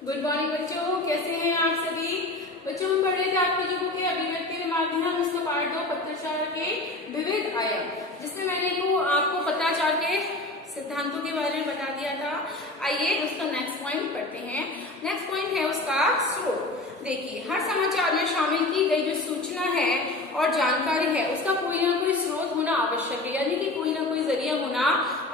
Good morning बच्चों, कैसे हैं आप सभी। बच्चों हम पढ़ रहे थे आपकी जो बुक है अभिव्यक्ति व माध्यम, उसका पार्ट 2 पत्राचार के विविध आयाम, जिसमें मैंने तो आपको पत्राचार के सिद्धांतों के बारे में बता दिया था। आइए उसका नेक्स्ट पॉइंट पढ़ते हैं। नेक्स्ट पॉइंट है उसका स्रोत। देखिए, हर समाचार में शामिल की गई जो सूचना है और जानकारी है उसका कोई ना कोई स्रोत होना आवश्यक है, यानी कि कोई ना कोई जरिया होना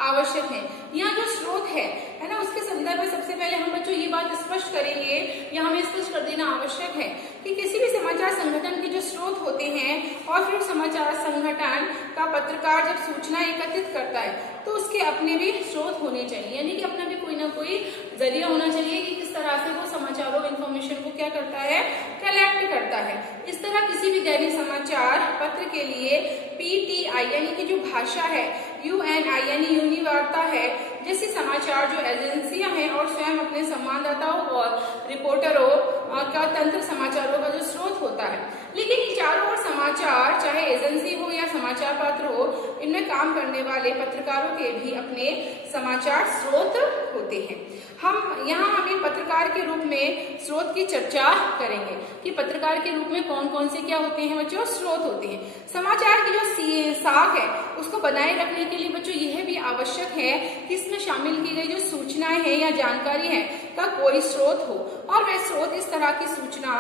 आवश्यक है। यहाँ जो स्रोत है ना, उसके संदर्भ में सबसे पहले हम बच्चों ये बात स्पष्ट करेंगे या हमें स्पष्ट कर देना आवश्यक है कि किसी भी समाचार संगठन के जो स्रोत होते हैं और फिर समाचार संगठन का पत्रकार जब सूचना एकत्रित करता है तो उसके अपने भी स्रोत होने चाहिए, यानी कि अपना भी कोई ना कोई जरिया होना चाहिए कि किस तरह से वो समाचारों इन्फॉर्मेशन को क्या करता है, कलेक्ट करता है। इस तरह किसी भी दैनिक समाचार पत्र के लिए PTI यानी कि जो भाषा है, UNI यानी यूनिवार्ता है जैसी समाचार जो एजेंसियां हैं और स्वयं अपने संवाददाताओं और रिपोर्टरों का तंत्र समाचारों का जो स्रोत होता है। लेकिन ये चारों ओर समाचार, चाहे एजेंसी हो या समाचार पत्र हो, इनमें काम करने वाले पत्रकारों के भी अपने समाचार स्रोत होते हैं। हम एक पत्रकार के रूप में स्रोत की चर्चा करेंगे कि पत्रकार के रूप में कौन कौन से क्या होते हैं बच्चों, स्रोत होते हैं। समाचार की जो साख है उसको बनाए रखने के लिए बच्चों यह भी आवश्यक है कि इसमें शामिल की गई जो सूचनाएं हैं या जानकारी है का कोई स्रोत हो और वह स्रोत इस तरह की सूचना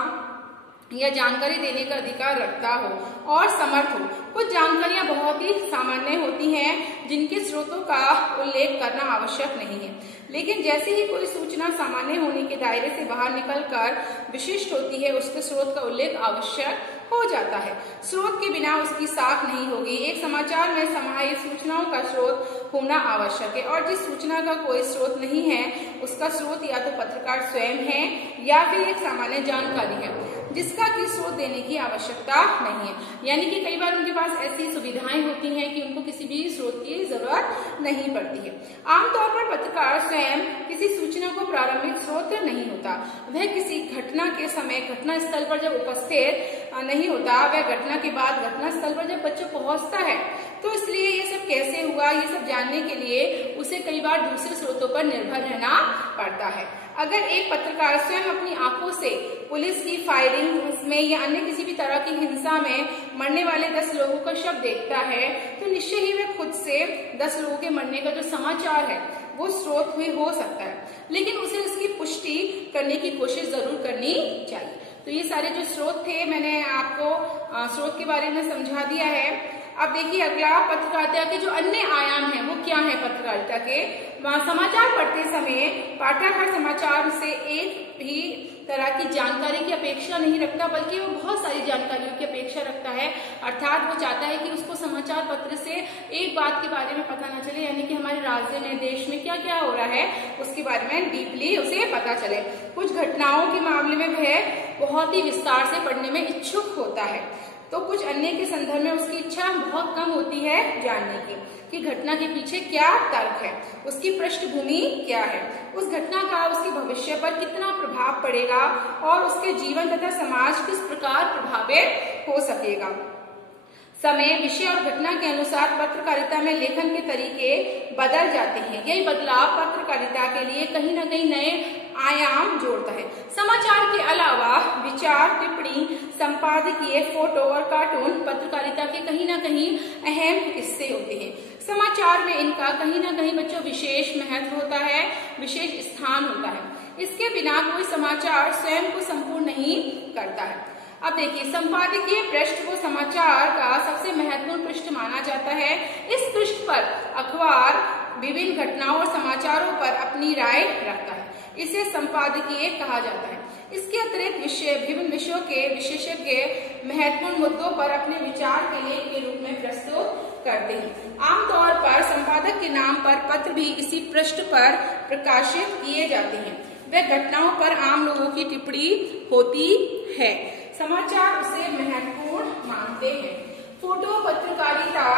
या जानकारी देने का अधिकार रखता हो और समर्थ हो। कुछ जानकारियां बहुत ही सामान्य होती हैं जिनके स्रोतों का उल्लेख करना आवश्यक नहीं है, लेकिन जैसे ही कोई सूचना सामान्य होने के दायरे से बाहर निकलकर विशिष्ट होती है उसके स्रोत का उल्लेख आवश्यक हो जाता है। स्रोत के बिना उसकी साख नहीं होगी। एक समाचार में समाहित सूचनाओं का स्रोत होना आवश्यक है और जिस सूचना का कोई स्रोत नहीं है उसका स्रोत या तो पत्रकार स्वयं है या फिर एक सामान्य जानकारी है जिसका की स्रोत देने की आवश्यकता नहीं है। यानी कि कई बार उनके पास ऐसी सुविधाएं होती हैं कि उनको किसी भी स्रोत की जरूरत नहीं पड़ती है। आमतौर पर पत्रकार स्वयं किसी सूचना को प्रारंभिक स्रोत नहीं होता। वह किसी घटना के समय घटना स्थल पर जब उपस्थित नहीं होता, वह घटना के बाद घटना स्थल पर जब बच्चा पहुंचता है तो इसलिए ये सब कैसे हुआ ये सब जानने के लिए उसे कई बार दूसरे स्रोतों पर निर्भर रहना पड़ता है। अगर एक पत्रकार स्वयं अपनी आंखों से पुलिस की फायरिंग में या अन्य किसी भी तरह की हिंसा में मरने वाले 10 लोगों का शव देखता है तो निश्चय ही वह खुद से 10 लोगों के मरने का जो समाचार है वो स्रोत हुए हो सकता है, लेकिन उसे इसकी पुष्टि करने की कोशिश जरूर करनी चाहिए। तो ये सारे जो स्रोत थे मैंने आपको स्रोत के बारे में समझा दिया है। अब देखिए अगला पत्रकारिता के जो अन्य आयाम हैं वो क्या है पत्रकारिता के। समाचार पढ़ते समय पाठक हर समाचार से एक भी तरह की जानकारी की अपेक्षा नहीं रखता, बल्कि वो बहुत सारी जानकारियों की अपेक्षा रखता है। अर्थात वो चाहता है कि उसको समाचार पत्र से एक बात के बारे में पता न चले, यानी कि हमारे राज्य में देश में क्या क्या हो रहा है उसके बारे में डीपली उसे पता चले। कुछ घटनाओं के मामले में वह बहुत ही विस्तार से पढ़ने में इच्छुक होता है तो कुछ अन्य के संदर्भ में उसकी इच्छा बहुत कम होती है जानने की कि घटना के पीछे क्या तर्क है, उसकी पृष्ठभूमि क्या है, उस घटना का उसके भविष्य पर कितना प्रभाव पड़ेगा और उसके जीवन तथा समाज किस प्रकार प्रभावित हो सकेगा। समय, विषय और घटना के अनुसार पत्रकारिता में लेखन के तरीके बदल जाते हैं। यही बदलाव पत्रकारिता के लिए कहीं न कहीं नए आयाम जोड़ता है। समाचार के अलावा विचार, टिप्पणी, संपादकीय, फोटो और कार्टून पत्रकारिता के कहीं न कहीं अहम हिस्से होते हैं। समाचार में इनका कहीं न कहीं बच्चों विशेष महत्व होता है, विशेष स्थान होता है। इसके बिना कोई समाचार स्वयं को संपूर्ण नहीं करता है। अब देखिए, संपादकीय पृष्ठ को समाचार का सबसे महत्वपूर्ण पृष्ठ माना जाता है। इस पृष्ठ पर अखबार विभिन्न घटनाओं और समाचारों पर अपनी राय रखता है, इसे संपादकीय कहा जाता है। इसके अतिरिक्त विभिन्न विषयों के विशेषज्ञ महत्वपूर्ण मुद्दों पर अपने विचार के लेख के रूप में प्रस्तुत करते हैं। आमतौर पर संपादक के नाम पर पत्र भी इसी पृष्ठ पर प्रकाशित किए जाते हैं। वह घटनाओं पर आम लोगों की टिप्पणी होती है। समाचार उसे महत्वपूर्ण मानते हैं। फोटो पत्रकारिता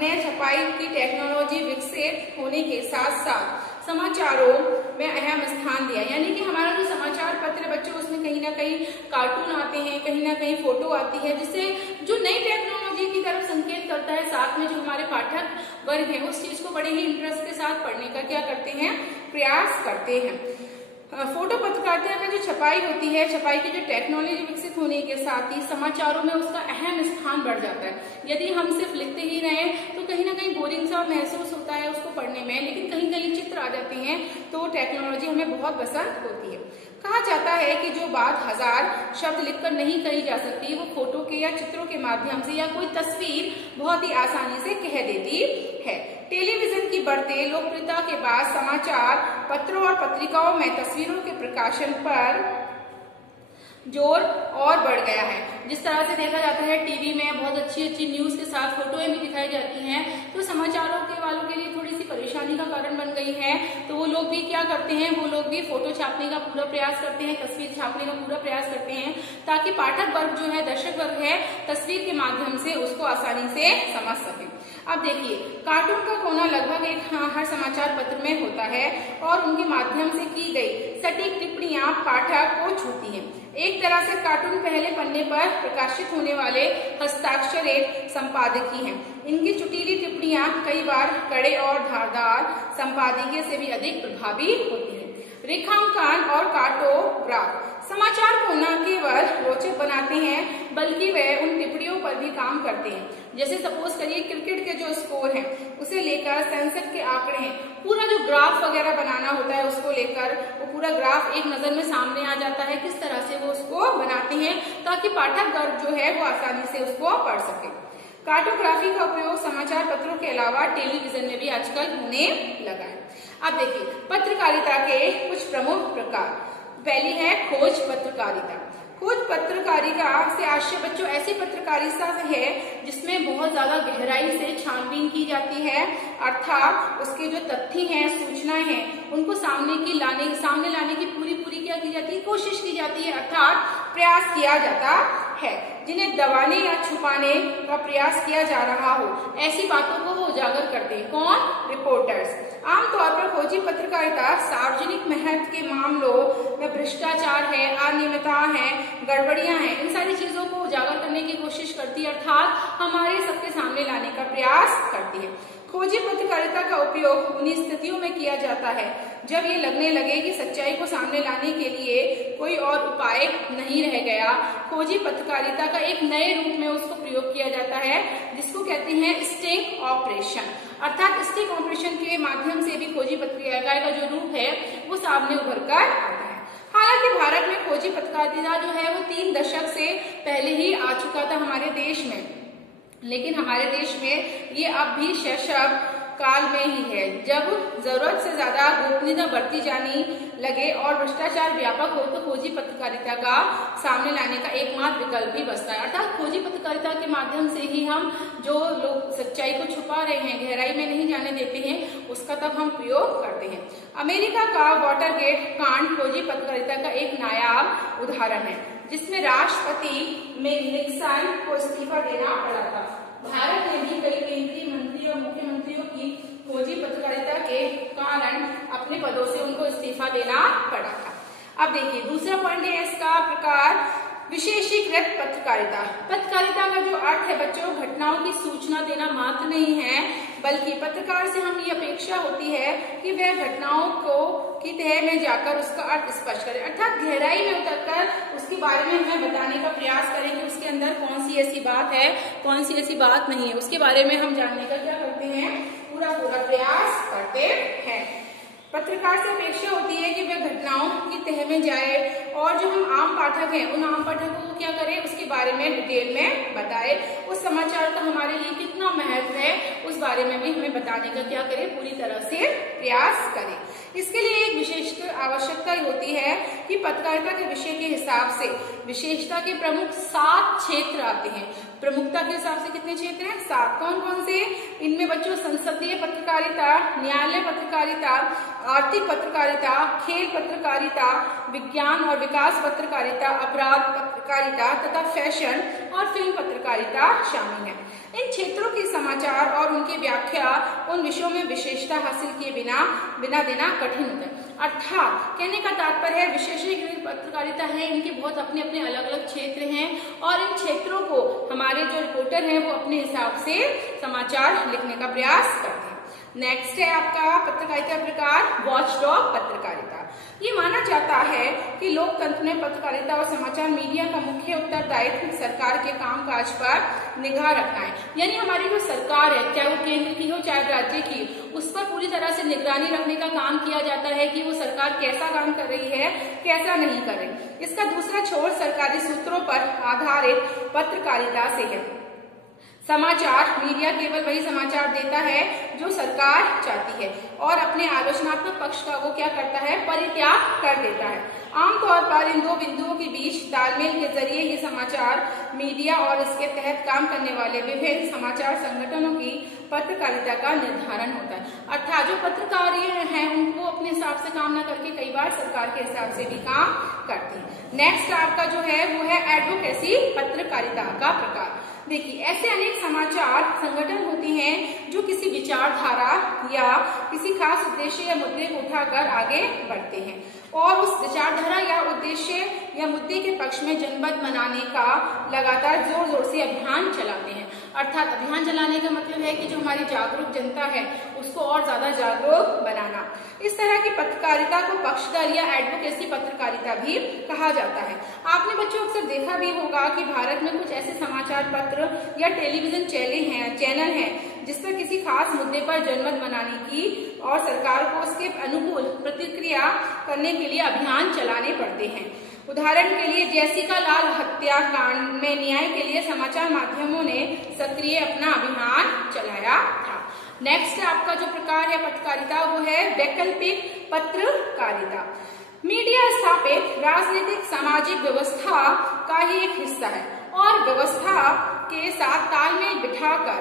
ने छपाई की टेक्नोलॉजी विकसित होने के साथ साथ समाचारों में अहम स्थान दिया, यानी कि हमारा जो समाचार पत्र बच्चों उसमें कहीं ना कहीं कार्टून आते हैं, कहीं ना कहीं फोटो आती है, जिससे जो नई टेक्नोलॉजी की तरफ संकेत करता है। साथ में जो हमारे पाठक वर्ग है उस चीज को बड़े ही इंटरेस्ट के साथ पढ़ने का क्या करते हैं, प्रयास करते हैं। फोटो पत्रकारिता में जो छपाई होती है, छपाई की जो टेक्नोलॉजी विकसित होने के साथ ही समाचारों में उसका अहम स्थान बढ़ जाता है। यदि हम सिर्फ लिखते ही रहें तो कहीं ना कहीं बोरिंग सा महसूस होता है उसको पढ़ने में, लेकिन कहीं कहीं चित्र आ जाते हैं तो टेक्नोलॉजी हमें बहुत पसंद होती है। कहा जाता है कि जो बात 1000 शब्द लिखकर नहीं कही जा सकती, वो फोटो के या चित्रों के माध्यम से या कोई तस्वीर बहुत ही आसानी से कह देती है। टेलीविजन की बढ़ते लोकप्रियता के बाद समाचार पत्रों और पत्रिकाओं में तस्वीरों के प्रकाशन पर जोर और बढ़ गया है। जिस तरह से देखा जाता है टीवी में बहुत अच्छी अच्छी न्यूज के साथ फोटोएं भी दिखाई जाती हैं, तो समाचारों के वालों के लिए थोड़ी सी परेशानी का कारण बन गई है। तो वो लोग भी क्या करते हैं, वो लोग भी फोटो छापने का पूरा प्रयास करते हैं, तस्वीर छापने का पूरा प्रयास करते हैं, ताकि पाठक वर्ग जो है, दर्शक वर्ग है, तस्वीर के माध्यम से उसको आसानी से समझ सके। अब देखिए, कार्टून का कोना लगभग हर समाचार पत्र में होता है और उनके माध्यम से की गई सटीक टिप्पणियां पाठक को छूती हैं। एक तरह से कार्टून पहले पन्ने पर प्रकाशित होने वाले हस्ताक्षरित संपादकीय हैं। इनकी चुटीली टिप्पणियां कई बार कड़े और धारदार संपादकीय से भी अधिक प्रभावी होती हैं। रेखांकन और कार्टोग्राफ समाचार को न केवल रोचक बनाते हैं, बल्कि वे उन टिप्पणियों पर भी काम करते हैं। जैसे सपोज करिए क्रिकेट के जो स्कोर हैं उसे लेकर, सेंसर के आंकड़े हैं, पूरा जो ग्राफ वगैरह बनाना होता है उसको लेकर वो पूरा ग्राफ एक नजर में सामने आ जाता है। किस तरह से वो उसको बनाते हैं ताकि पाठक वर्ग जो है वो आसानी से उसको पढ़ सके। कार्टोग्राफी का उपयोग समाचार पत्रों के अलावा टेलीविजन में भी आजकल होने लगा है। अब देखिए, पत्रकारिता के कुछ प्रमुख प्रकार। पहली है खोज पत्रकारिता। खोज पत्रकारिता से आशय बच्चों ऐसी पत्रकारिता है जिसमें बहुत ज्यादा गहराई से छानबीन की जाती है, अर्थात उसके जो तथ्य हैं, सूचनाएं हैं, उनको सामने लाने की पूरी क्या की जाती है, कोशिश की जाती है, अर्थात प्रयास किया जाता है। जिन्हें दबाने या छुपाने का प्रयास किया जा रहा हो, ऐसी बातों को वो उजागर करते हैं। कौन? रिपोर्टर्स। आमतौर पर खोजी पत्रकारिता सार्वजनिक महत्व के मामलों में भ्रष्टाचार है, अनियमितता है, गड़बड़ियां हैं, इन सारी चीजों को उजागर करने की कोशिश करती है, अर्थात हमारे सबके सामने लाने का प्रयास करती है। खोजी पत्रकारिता का उपयोग उन्हीं स्थितियों में किया जाता है जब ये लगने लगे कि सच्चाई को सामने लाने के लिए कोई और उपाय नहीं रह गया। खोजी पत्रकारिता का एक नए रूप में उसको प्रयोग किया जाता है, जिसको कहते हैं स्टिंग ऑपरेशन। अर्थात स्टिंग ऑपरेशन के माध्यम से भी खोजी पत्रकारिता का जो रूप है वो सामने उभर कर आता है। हालांकि भारत में खोजी पत्रकारिता जो है वो 3 दशक से पहले ही आ चुका था हमारे देश में, लेकिन हमारे देश में ये अब भी शैशव काल में ही है, जब जरूरत से ज्यादा गोपनीयता बढ़ती जाने लगे और भ्रष्टाचार व्यापक हो तो खोजी पत्रकारिता का सामने लाने का एकमात्र विकल्प ही बचता है। अर्थात खोजी पत्रकारिता के माध्यम से ही हम जो लोग सच्चाई को छुपा रहे हैं, गहराई में नहीं जाने देते हैं, उसका तब हम प्रयोग करते हैं। अमेरिका का वाटरगेट कांड खोजी पत्रकारिता का एक नायाब उदाहरण है, जिसमें राष्ट्रपति निक्सन को इस्तीफा देना पड़ा था। भारत ने भी कई केंद्रीय मंत्री और मुख्यमंत्रियों की खोजी पत्रकारिता के कारण अपने पदों से उनको इस्तीफा देना पड़ा था। अब देखिए, दूसरा पॉइंट है इसका प्रकार विशेषीकृत पत्रकारिता। पत्रकारिता का जो अर्थ है बच्चों, घटनाओं की सूचना देना मात्र नहीं है, बल्कि पत्रकार से हम ये अपेक्षा होती है कि वह घटनाओं को की तह में जाकर उसका अर्थ स्पष्ट करे, अर्थात गहराई में उतरकर उसके बारे में हमें बताने का प्रयास करें कि उसके अंदर कौन सी ऐसी बात है, कौन सी ऐसी बात नहीं है, उसके बारे में हम जानने का क्या करते हैं, पूरा प्रयास करते हैं। पत्रकार से अपेक्षा होती है कि वह घटनाओं की तह में जाए और जो हम आम पाठक हैं उन आम पाठकों को क्या करें, उसके बारे में डिटेल में बताए, उस समाचार का हमारे लिए कितना महत्व है उस बारे में भी हमें बताने का क्या करें, पूरी तरह से प्रयास करें। इसके लिए एक विशेष आवश्यकता होती है कि पत्रकारिता के विषय के हिसाब से विशेषता के प्रमुख 7 क्षेत्र आते हैं। प्रमुखता के हिसाब से कितने क्षेत्र हैं? 7। कौन कौन से? इनमें बच्चों संसदीय पत्रकारिता, न्यायालय पत्रकारिता, आर्थिक पत्रकारिता, खेल पत्रकारिता, विज्ञान और विकास पत्रकारिता, अपराध पत्रकारिता तथा फैशन और फिल्म पत्रकारिता शामिल है। इन क्षेत्रों के समाचार और उनकी व्याख्या उन विषयों में विशेषता हासिल किए बिना देना कठिन होता है। अर्थात कहने का तात्पर्य है विशेषीकृत पत्रकारिता है, इनके बहुत अपने अपने अलग अलग क्षेत्र हैं और इन क्षेत्रों को हमारे जो रिपोर्टर हैं वो अपने हिसाब से समाचार लिखने का प्रयास करते हैं। नेक्स्ट है आपका पत्रकारिता प्रकार वॉचडॉग पत्रकारिता। ये माना जाता है कि लोकतंत्र में पत्रकारिता और समाचार मीडिया का मुख्य उत्तरदायित्व सरकार के कामकाज पर निगाह रखना है। यानी हमारी जो सरकार है, चाहे वो केंद्र की हो चाहे राज्य की, उस पर पूरी तरह से निगरानी रखने का काम किया जाता है कि वो सरकार कैसा काम कर रही है, कैसा नहीं कर रही। इसका दूसरा छोर सरकारी सूत्रों पर आधारित पत्रकारिता से है। समाचार मीडिया केवल वही समाचार देता है जो सरकार चाहती है और अपने आलोचनात्मक पक्ष का वो क्या करता है, परित्याग कर देता है। आमतौर पर इन दो बिंदुओं के बीच तालमेल के जरिए ही समाचार मीडिया और इसके तहत काम करने वाले विभिन्न समाचार संगठनों की पत्रकारिता का निर्धारण होता है। अर्थात जो पत्रकार हैं उनको अपने हिसाब से काम न करके कई बार सरकार के हिसाब से भी काम करते हैं। नेक्स्ट आपका जो है वो है एडवोकेसी पत्रकारिता का प्रकार। देखिए, ऐसे अनेक समाचार संगठन होते हैं जो किसी विचारधारा या किसी खास उद्देश्य या मुद्दे को उठाकर आगे बढ़ते हैं और उस विचारधारा या उद्देश्य या मुद्दे के पक्ष में जनमत बनाने का लगातार जोर जोर से अभियान चलाते हैं। अर्थात अभियान चलाने का मतलब है कि जो हमारी जागरूक जनता है उसको और ज्यादा जागरूक बनाना। इस तरह की पत्रकारिता को पक्षधर या एडवोकेसी पत्रकारिता भी कहा जाता है। आपने बच्चों अक्सर देखा भी होगा कि भारत में कुछ ऐसे समाचार पत्र या टेलीविजन चैनल हैं जिस पर किसी खास मुद्दे पर जनमत बनाने की और सरकार को उसके अनुकूल प्रतिक्रिया करने के लिए अभियान चलाने पड़ते हैं। उदाहरण के लिए जैसिका लाल हत्याकांड में न्याय के लिए समाचार माध्यमों ने सक्रिय अपना अभियान चलाया था। नेक्स्ट आपका जो प्रकार है पत्रकारिता वो है वैकल्पिक पत्रकारिता। मीडिया स्थापित राजनीतिक सामाजिक व्यवस्था का ही एक हिस्सा है और व्यवस्था के साथ तालमेल बिठाकर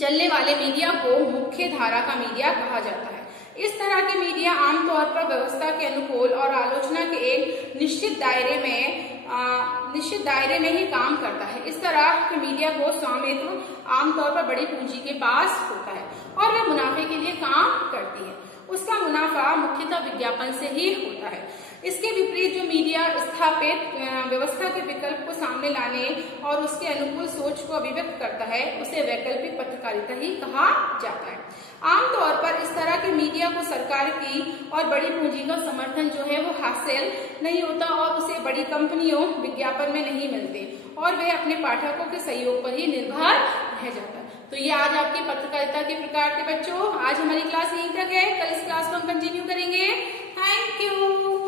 चलने वाले मीडिया को मुख्य धारा का मीडिया कहा जाता है। इस तरह की मीडिया आमतौर पर व्यवस्था के अनुकूल और आलोचना के एक निश्चित दायरे में ही काम करता है। इस तरह के मीडिया को स्वामित्व आमतौर पर बड़ी पूंजी के पास होता है और वह मुनाफे के लिए काम करती है। उसका मुनाफा मुख्यतः विज्ञापन से ही होता है। इसके विपरीत जो मीडिया स्थापित व्यवस्था के विकल्प को सामने लाने और उसके अनुकूल सोच को अभिव्यक्त करता है उसे वैकल्पिक पत्रकारिता ही कहा जाता है। आमतौर पर इस तरह के मीडिया को सरकार की और बड़ी पूंजी का समर्थन जो है वो हासिल नहीं होता और उसे बड़ी कंपनियों विज्ञापन में नहीं मिलते और वह अपने पाठकों के सहयोग पर ही निर्भर रह जाता है। तो ये आज आपकी पत्रकारिता के प्रकार थे बच्चों। आज हमारी क्लास यहीं तक है, कल इस क्लास को हम कंटिन्यू करेंगे। Thank you.